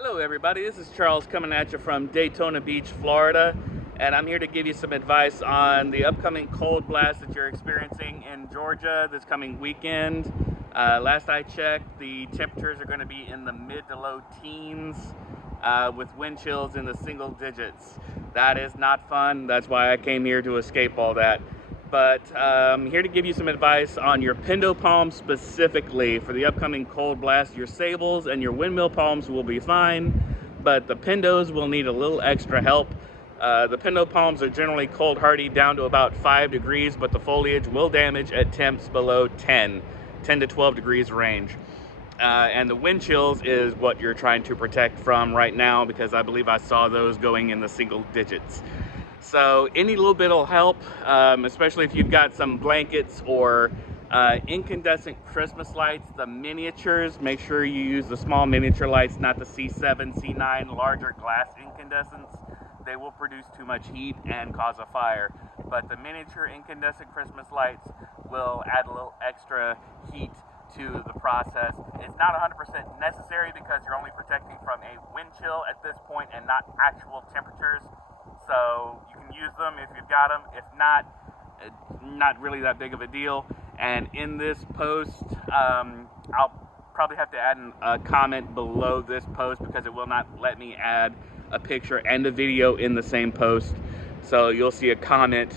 Hello everybody, this is Charles coming at you from Daytona Beach, Florida, and I'm here to give you some advice on the upcoming cold blast that you're experiencing in Georgia this coming weekend. Last I checked, the temperatures are going to be in the mid to low teens with wind chills in the single digits. That is not fun. That's why I came here to escape all that. But I'm here to give you some advice on your Pindo palms specifically for the upcoming cold blast. Your sables and your windmill palms will be fine, but the Pindos will need a little extra help. The Pindo palms are generally cold hardy down to about 5 degrees, but the foliage will damage at temps below 10 to 12 degrees range. And the wind chills is what you're trying to protect from right now, because I believe I saw those going in the single digits. So any little bit will help, especially if you've got some blankets or incandescent Christmas lights, the miniatures. Make sure you use the small miniature lights, not the C7, C9, larger glass incandescents. They will produce too much heat and cause a fire. But the miniature incandescent Christmas lights will add a little extra heat to the process. It's not 100% necessary because you're only protecting from a wind chill at this point and not actual temperatures. So you can use them if you've got them. If not, not really that big of a deal. And in this post, I'll probably have to add a comment below this post because it will not let me add a picture and a video in the same post. So you'll see a comment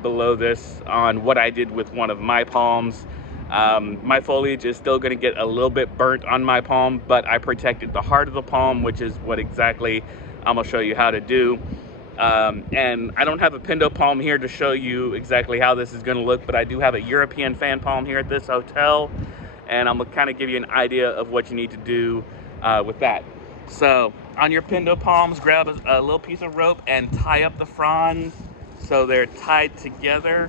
below this on what I did with one of my palms. My foliage is still going to get a little bit burnt on my palm, but I protected the heart of the palm, which is what exactly I'm going to show you how to do. And I don't have a Pindo palm here to show you exactly how this is going to look, but I do have a European fan palm here at this hotel, and I'm going to kind of give you an idea of what you need to do with that. So on your Pindo palms, grab a little piece of rope and tie up the fronds so they're tied together,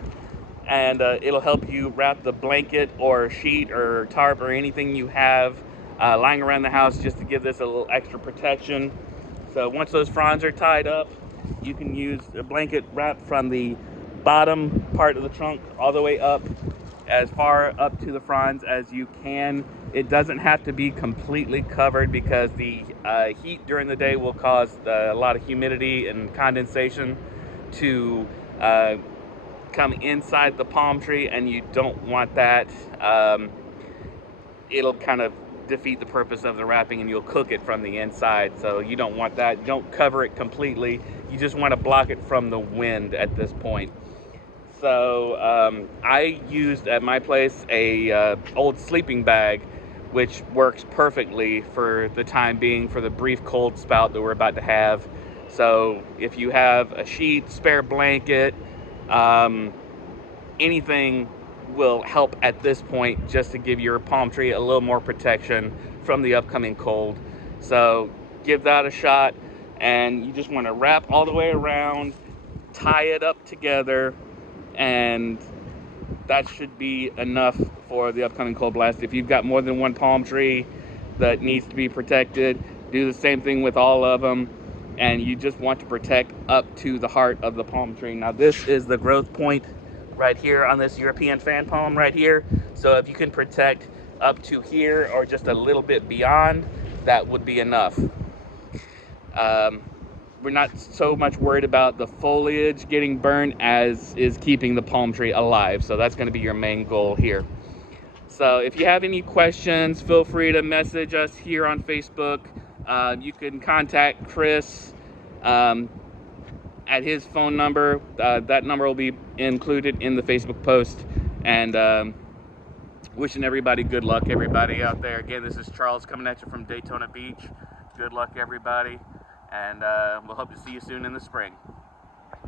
and it'll help you wrap the blanket or sheet or tarp or anything you have lying around the house just to give this a little extra protection. So once those fronds are tied up, you can use a blanket wrap from the bottom part of the trunk all the way up, as far up to the fronds as you can. It doesn't have to be completely covered because the heat during the day will cause a lot of humidity and condensation to come inside the palm tree, and you don't want that. It'll kind of defeat the purpose of the wrapping and you'll cook it from the inside, so you don't want that. Don't cover it completely, you just want to block it from the wind at this point. So I used at my place a old sleeping bag, which works perfectly for the time being for the brief cold spout that we're about to have. So if you have a sheet, spare blanket, anything will help at this point just to give your palm tree a little more protection from the upcoming cold. So give that a shot, and you just want to wrap all the way around, tie it up together, and that should be enough for the upcoming cold blast. If you've got more than one palm tree that needs to be protected, do the same thing with all of them, and you just want to protect up to the heart of the palm tree. Now this is the growth point right here on this European fan palm right here. So if you can protect up to here or just a little bit beyond, that would be enough. We're not so much worried about the foliage getting burned as is keeping the palm tree alive. So that's going to be your main goal here. So if you have any questions, feel free to message us here on Facebook. You can contact Chris at his phone number. That number will be included in the Facebook post. And wishing everybody good luck, everybody out there. Again, this is Charles coming at you from Daytona Beach. Good luck, everybody. And we'll hope to see you soon in the spring.